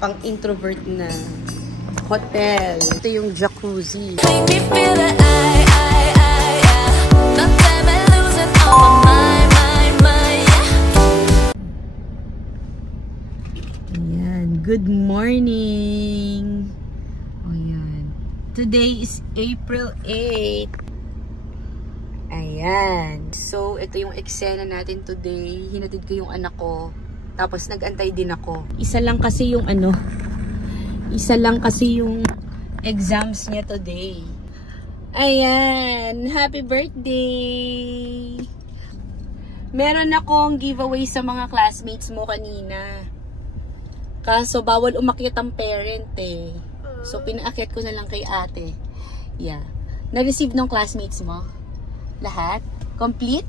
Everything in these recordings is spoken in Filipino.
pang introvert na hotel. Ito yung jacuzzi. Ayan, good morning. O yan. Today is April 8. Ayan. So, ito yung eksena natin today. Hinatid ko yung anak ko. Tapos nag-antay din ako. Isa lang kasi yung exams niya today. Ayan, happy birthday. Meron akong giveaway sa mga classmates mo kanina. Kaso bawal umakyat ang parent eh. So pinaakyat ko na lang kay ate. Yeah. Na-receive ng classmates mo? Lahat? Complete?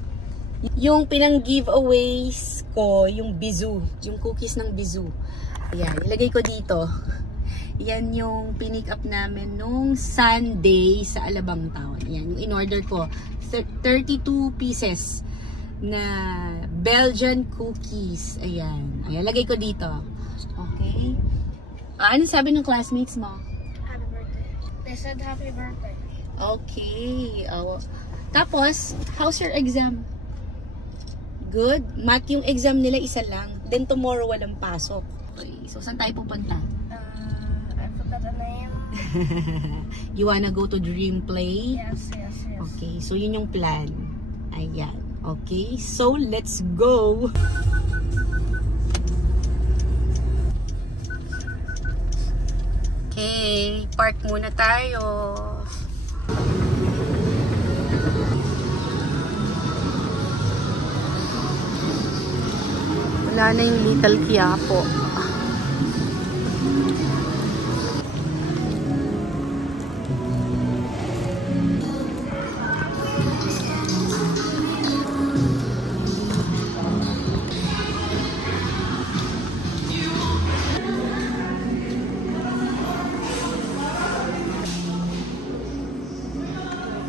Yung pinang-giveaways ko, yung Bizu. Yung cookies ng Bizu. Ayan, ilagay ko dito. Yan yung pinick up namin nung Sunday sa Alabang Town. Ayan, yung in-order ko. 32 pieces na Belgian cookies. Ayan. Ayan, lagay ko dito. Okay. Ano sabi ng classmates mo? Happy birthday. They said happy birthday. Okay. Tapos, how's your exam? Good? Math yung exam nila isa lang. Then tomorrow walang pasok. Okay. So, saan tayo pupunta? I forgot the name. You wanna go to Dream Play? Yes. Okay. So, yun yung plan. Ayan. Okay. So, let's go! Okay. Park muna tayo. Wala na yung Little Quiapo.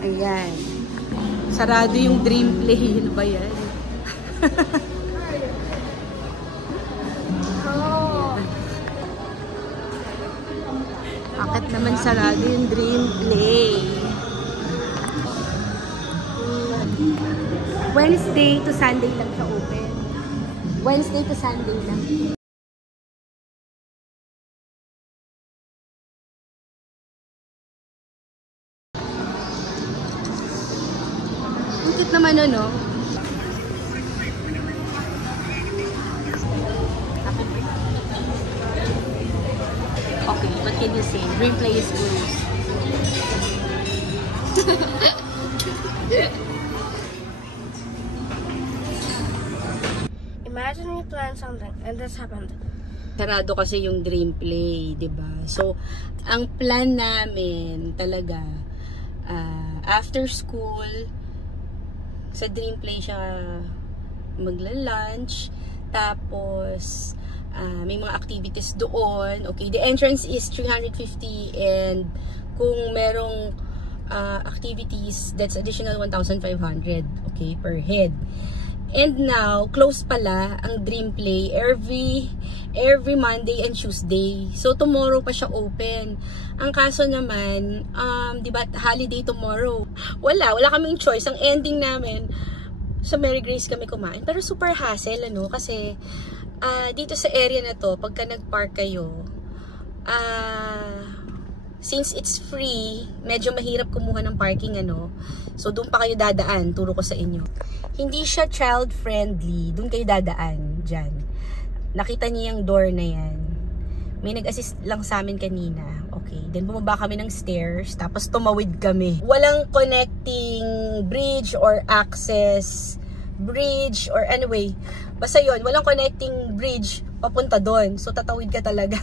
Ayan. Sarado yung Dream Play. Ano ba yan? Bakit naman sarado yung Dream Play? Wednesday to Sunday lang siya open. Wednesday to Sunday lang. Ulit naman no? Okay, what can you say? Dream Play is closed. Imagine you plan something and this happened. Sarado kasi yung Dream Play, 'di ba? So, ang plan namin talaga after school sa Dream Play siya magla-lunch, tapos may mga activities doon. Okay, the entrance is 350 and kung merong activities, that's additional 1,500, okay, per head. And now, close pala ang Dream Play every Monday and Tuesday. So tomorrow pa siya open. Ang kaso naman, 'di ba, holiday tomorrow. Wala kaming choice. Ang ending namin sa Mary Grace kami kumain. Pero super hassle kasi dito sa area na to, pagka nag-park kayo, since it's free, medyo mahirap kumuha ng parking so doon pa kayo dadaan, turo ko sa inyo. Hindi siya child friendly, doon kayo dadaan dyan. Nakita niyo yung door na yan. May nag-assist lang sa amin kanina. Okay, then bumaba kami ng stairs, tapos tumawid kami. Walang connecting bridge or access bridge or anyway, basta yun, walang connecting bridge papunta doon. So tatawid ka talaga.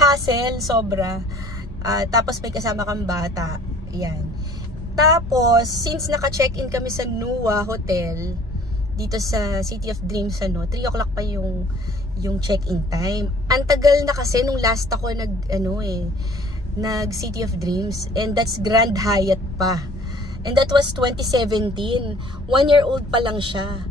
Hassle, sobra. Tapos may kasama kang bata. Yan. Tapos, since naka-check-in kami sa Nua Hotel, dito sa City of Dreams, 3 o'clock pa yung check-in time. Ang tagal na kasi nung last ako nag City of Dreams, and that's Grand Hyatt pa. And that was 2017. 1 year old pa lang siya.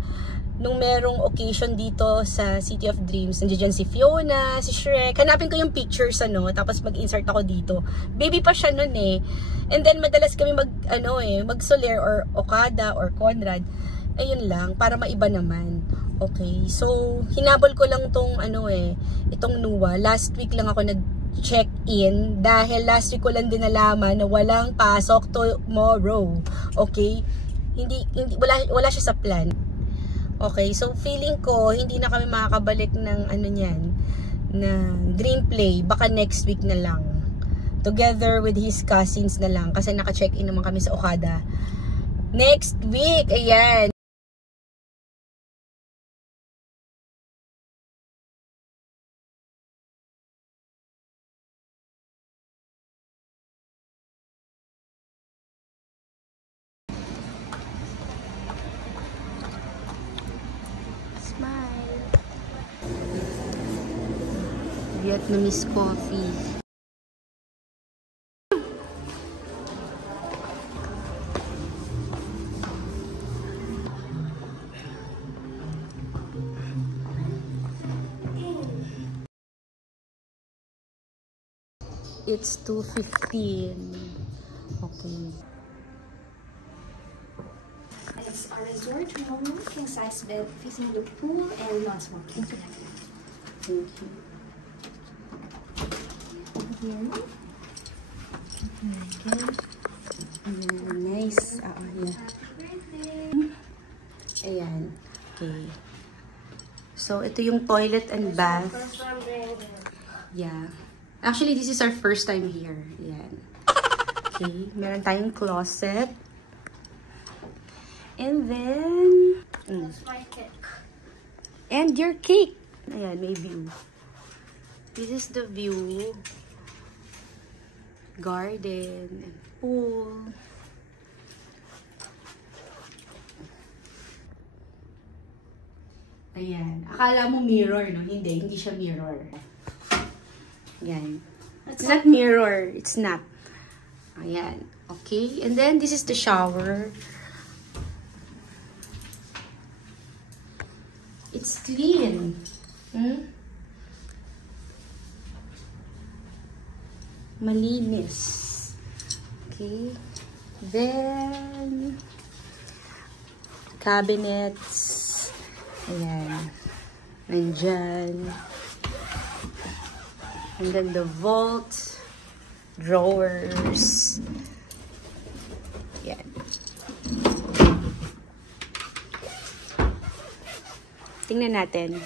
nung merong occasion dito sa City of Dreams. Nandiyan si Fiona, si Shrek. Hanapin ko yung pictures, ano, tapos mag-insert ako dito. Baby pa siya nun eh. And then, madalas kami mag-Soler or Okada or Conrad. Ayun lang, para maiba naman. Okay, so, hinabol ko lang tong, itong Nuwa. Last week lang ako nag-check-in dahil last week ko lang din nalaman na walang pasok tomorrow. Okay? Wala siya sa plan. Okay, so feeling ko hindi na kami makakabalik ng Dream Play, baka next week na lang. Together with his cousins na lang kasi naka-check-in naman kami sa Okada. Next week, ayan. Vietnamese coffee. It's 2:15. Okay. It's our resort room, king-size bed facing the pool and non-smoking. Thank you. Here. Okay. Nice. Yeah. Ayan. Okay. So, ito yung toilet and bath. Yeah. Actually, this is our first time here. Ayan. Okay. Meron tayong closet. And then... That's my cake. And your cake. Ayan, may view. This is the view. Garden and pool. Ayan. Akala mo mirror, no? Hindi siya mirror. Ayan. It's not mirror. It's not. Ayan. Okay. And then, this is the shower. It's clean. Malinis. Okay. Then, cabinets. Ayan. Nandyan. And then the vault. Drawers. Ayan. Tingnan natin.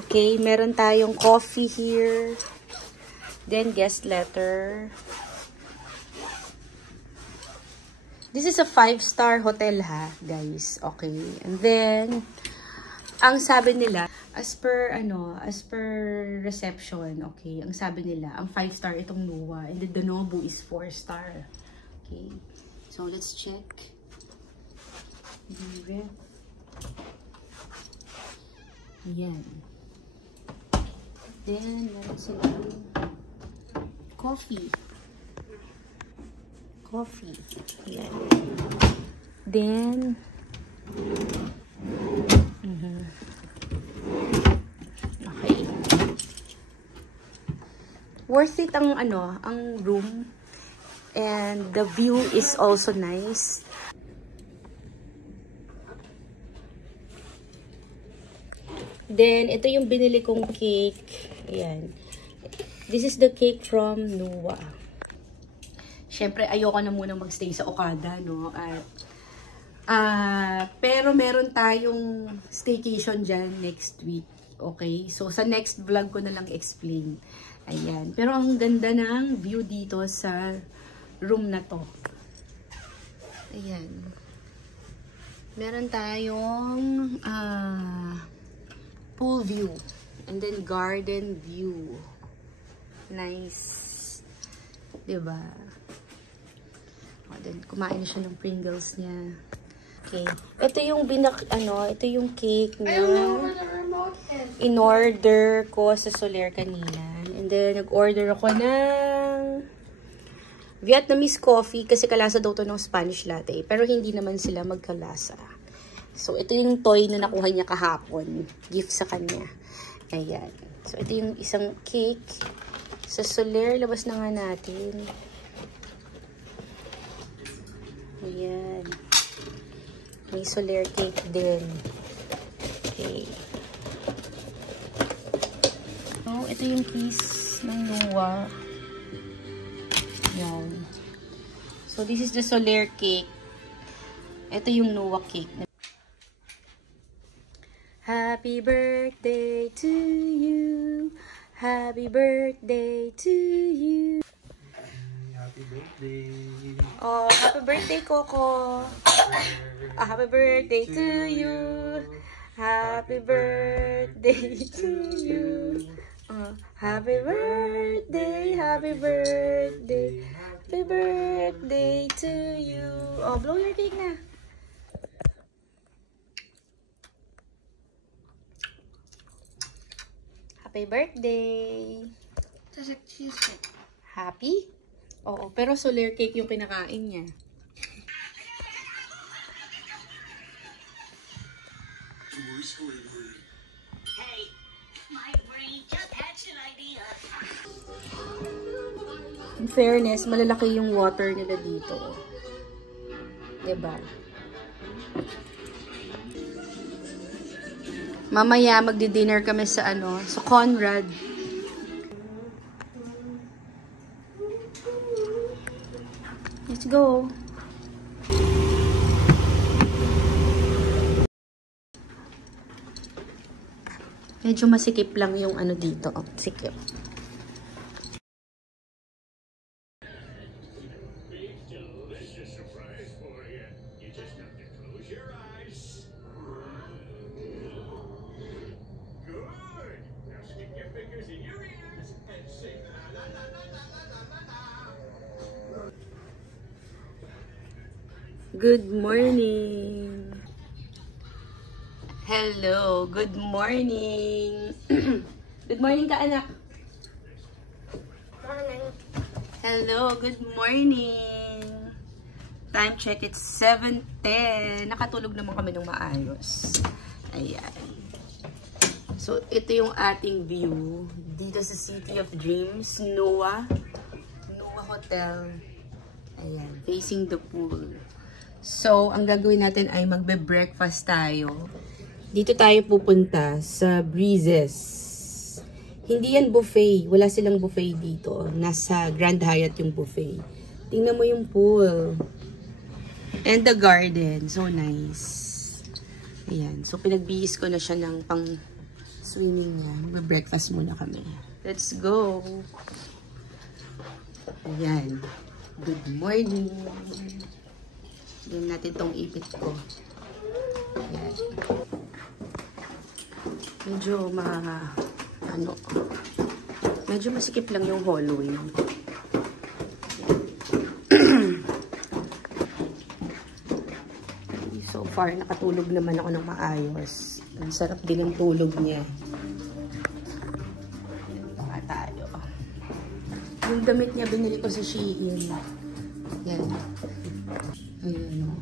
Okay, meron tayong coffee here. Then, guest letter. This is a 5-star hotel ha, guys. Okay. And then, ang sabi nila, as per reception, okay, ang sabi nila, ang 5-star itong Nuwa. And then, the Nobu is 4-star. Okay. So, let's check. Ayan. Then, meron silang coffee. Ayan. Then, okay. Worth it ang room. And the view is also nice. Then, ito yung binili kong cake. Ayan. This is the cake from Nuwa. Siyempre, ayoko na munang magstay sa Okada, no? Pero meron tayong staycation dyan next week. Okay? So, sa next vlog ko na lang explain. Ayan. Pero ang ganda ng view dito sa room na to. Ayan. Meron tayong pool view. And then garden view. Nice. Diba? O, then kumain na siya ng Pringles niya. Okay. Ito yung ito yung cake na in-order ko sa Soler kanina. And then, nag-order ako ng Vietnamese coffee kasi kalasa daw to ng Spanish latte. Pero hindi naman sila magkalasa. So, ito yung toy na nakuha niya kahapon. Gift sa kanya. Ayan. So, ito yung isang cake. Sa Soler, labas na nga natin. Ayan. May Soler cake din. Okay. So, ito yung piece ng Noah. Ayan. So, this is the Soler cake. Ito yung Noah cake. Happy birthday to you. Happy birthday to you. Happy birthday. Oh, happy birthday, Coco. Happy birthday to you. Happy birthday to you. Happy birthday, happy birthday. Happy birthday to you. Oh, blow your cake na. Happy birthday. There's a cheesecake. Happy? Oo, pero Soler cake yung kinakain niya. Hey, my brain just hatched an idea. In fairness, malalaki yung water nila dito. Diba? Mamaya magdi-dinner kami sa sa Conrad. Let's go. Medyo masikip lang yung dito. Sikip. Good morning. Hello, good morning. Good morning ka, anak. Morning. Hello, good morning. Time check, it's 7:10. Nakatulog naman kami ng maayos. Ayan. So, ito yung ating view dito sa City of Dreams, Noah Hotel. Ayan, facing the pool. So, ang gagawin natin ay magbe-breakfast tayo. Dito tayo pupunta sa Breezes. Hindi yan buffet. Wala silang buffet dito. Nasa Grand Hyatt yung buffet. Tingnan mo yung pool. And the garden. So nice. Ayan. So, pinagbihis ko na siya ng pang-swimming niya. Mag-breakfast muna kami. Let's go. Ayan. Good morning. Doon natin tong ipit ko. Ayan. Medyo medyo masikip lang yung hallway. So far, nakatulog naman ako ng maayos. Ang sarap din ang tulog niya. Ito nga tayo. Yung damit niya, binili ko sa Shein. Yan. Ayan o.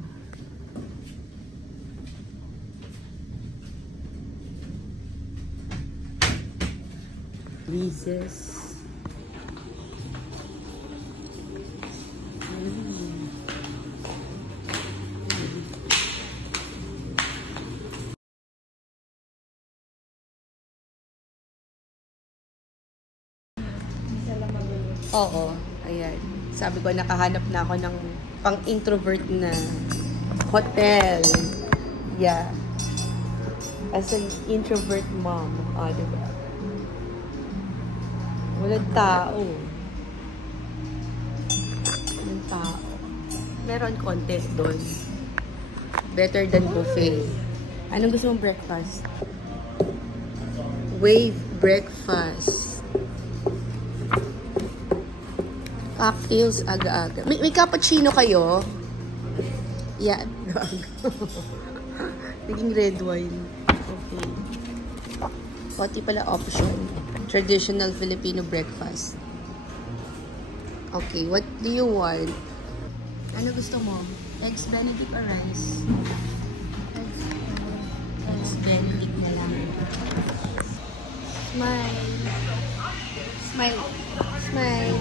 Breezes. Oo, ayan. Sabi ko, nakahanap na ako ng pang-introvert na hotel. Yeah. As an introvert mom. Diba? Walang tao. Walang tao. Meron konti doon. Better than buffet. Anong gusto mong breakfast? Wave breakfast. Cocktails aga-aga. May cappuccino kayo? Yan. Naging red wine. Okay. Pati pala option. Traditional Filipino breakfast. Okay, what do you want? Ano gusto mo? Eggs Benedict or rice? Eggs authentic na lang. Smile. Smile. Smile.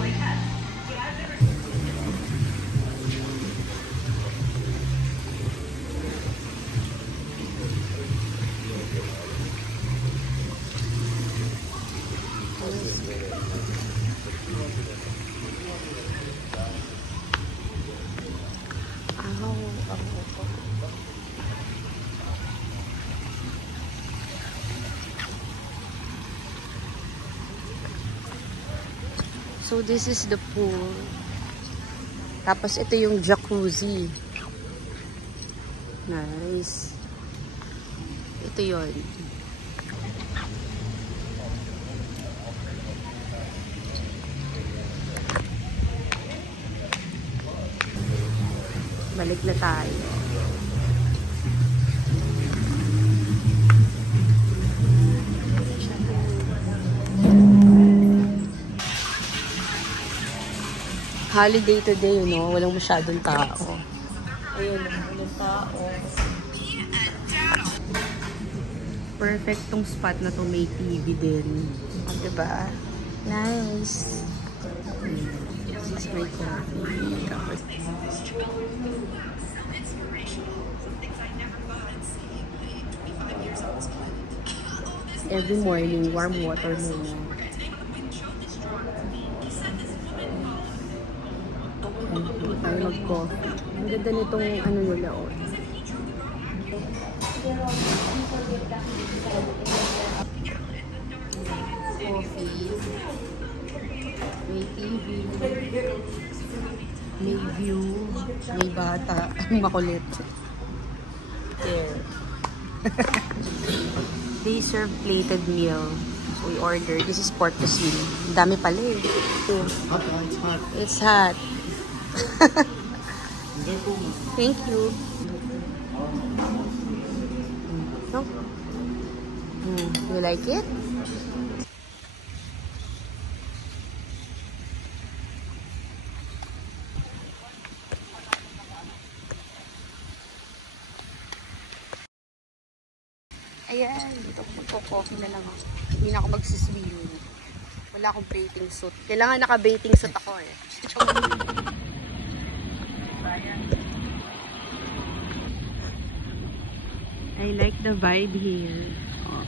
So, this is the pool. Tapos, ito yung jacuzzi. Nice. Ito yun. Balik na tayo. Holiday today, you know, walang masyadong tao. Ayun, walang tao. Perfect tong spot na to, may TV din. Diba? Nice. This is my coffee. Every morning, warm water muna. Tayo mag-coffee. Ang ganda nitong ano nila, oh. Coffee. May TV. May view. May bata. Makulit. There. They serve plated meal. So we ordered. This is pork cuisine. Ang dami pala eh. It's hot. It's hot. Thank you. No? You like it? Ayan, dito magko-coffee na lang ako. Hindi na ako magsiswimming. Wala akong bathing suit. Kailangan naka-bathing suit ako eh. I like the vibe here. Oh.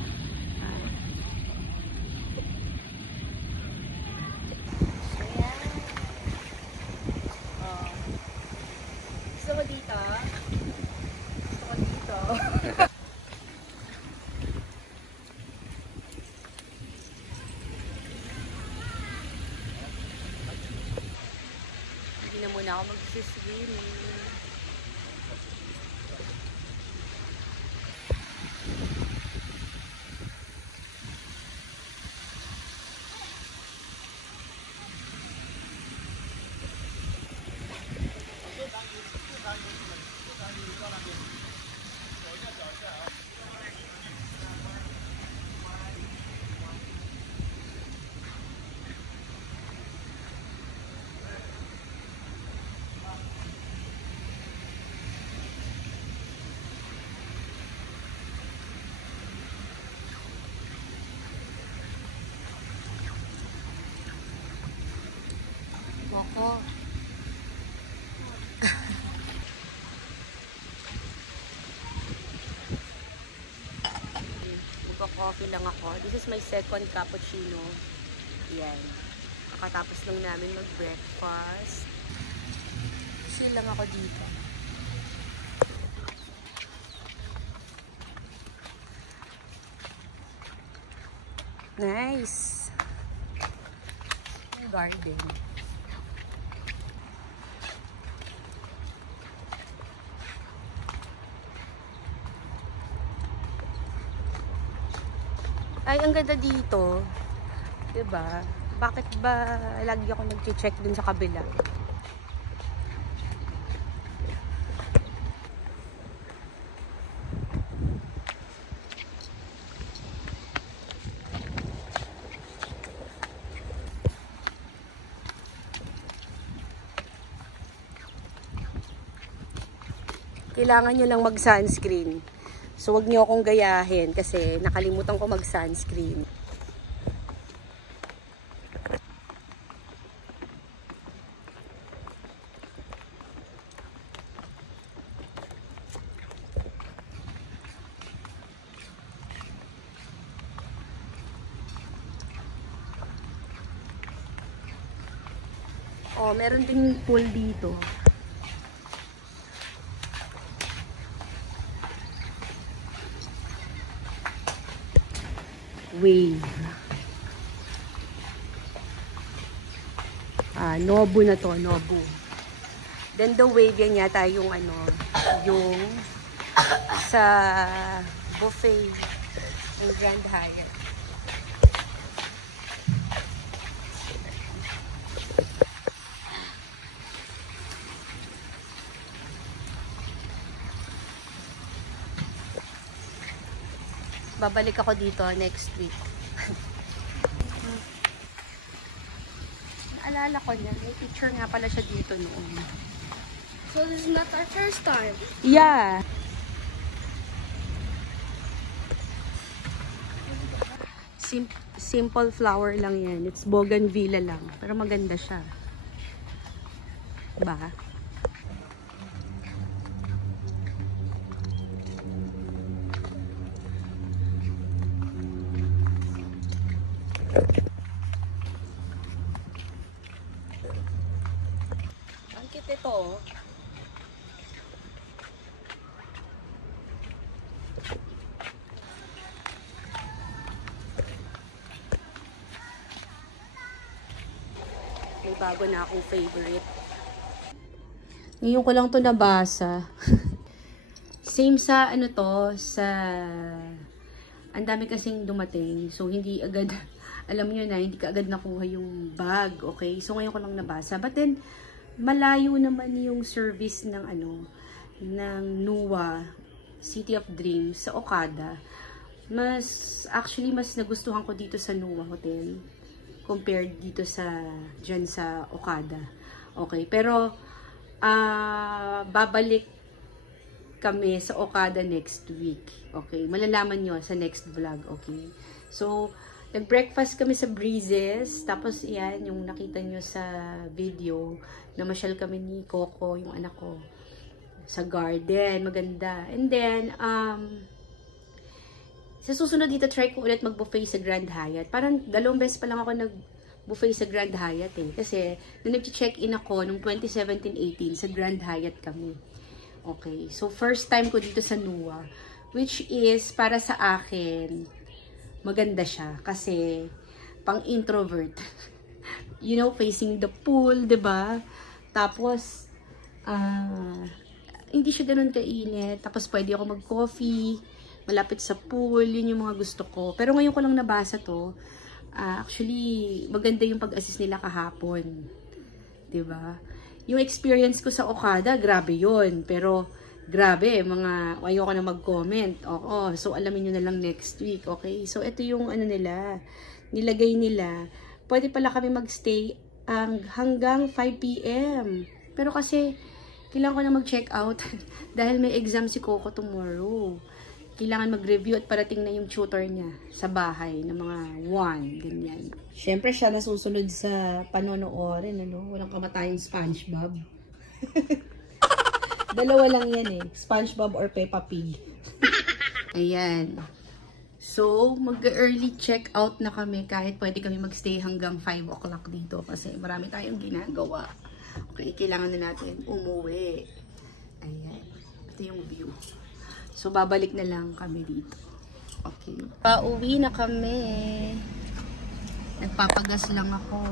Oh. Gusto ko dito? Gusto ko dito? Hindi na muna ako magsiswimming. Ako. Magpa-coffee lang ako. This is my second cappuccino. Yan. Kakatapos lang namin mag-breakfast. Chill lang ako dito. Nice. Garden. Ay, ang ganda dito. Diba? Bakit ba lagi ako nag-check dun sa kabila? Kailangan nyo lang mag-sunscreen. So, wag niyo akong gayahin kasi nakalimutan ko mag-sunscreen. Oh, meron ding pool dito. Wave. Nobu na to, Nobu. Then the wave yan yata yung ano, yung sa buffet ng Grand Hyatt. Babalik ako dito next week. Naalala ko niya, may picture nga pala siya dito noon. So this is not our first time. Yeah. Simple flower lang yan. It's bougainvillea lang. Pero maganda siya. Diba? Ang cute ito. May bago na akong favorite. Ngayon ko lang to nabasa. Same sa ano to, sa ang dami kasing dumating. So hindi agad alam niyo na, hindi ka agad nakuha yung bag, okay? So, ngayon ko lang nabasa. But then, malayo naman yung service ng ano, ng NUA, City of Dreams, sa Okada. Actually, mas nagustuhan ko dito sa NUA Hotel, compared dito dyan sa Okada. Okay, pero, babalik kami sa Okada next week. Okay, malalaman nyo sa next vlog, okay? So, nag-breakfast kami sa Breezes. Tapos, yan, yung nakita nyo sa video, namasyal kami ni Coco, yung anak ko, sa garden. Maganda. And then, sa susunod dito, try ko ulit mag-buffet sa Grand Hyatt. Parang 2 beses pa lang ako nag-buffet sa Grand Hyatt eh. Kasi, nung nag-check-in ako, nung 2017-18, sa Grand Hyatt kami. Okay. So, first time ko dito sa NUA. Which is, para sa akin, maganda siya kasi pang introvert. You know, facing the pool, 'di ba? Tapos hindi siya ganoon kainit. Tapos pwede ako mag-coffee, malapit sa pool, yun yung mga gusto ko. Pero ngayon ko lang nabasa 'to. Actually, maganda yung pag-assist nila kahapon. 'Di ba? Yung experience ko sa Okada, grabe 'yon. Pero grabe, ayoko na mag-comment. Oo, so alamin nyo na lang next week, okay? So, ito yung ano nila, nilagay nila. Pwede pala kami magstay hanggang 5 PM. Pero kasi, kailangan ko na mag-check out dahil may exam si Coco tomorrow. Kailangan mag-review at parating na yung tutor niya sa bahay ng mga 1, ganyan. Siyempre, siya nasusunod sa panonoorin, ano? Walang kamatayang SpongeBob. Dalawa lang yan eh. SpongeBob or Peppa Pig. Ayan. So, mag-early check out na kami kahit pwede kami magstay hanggang 5 o'clock dito kasi marami tayong ginagawa. Okay, kailangan na natin umuwi. Ayan. Ito yung view. So, babalik na lang kami dito. Okay. Pauwi na kami. Nagpapagas lang ako.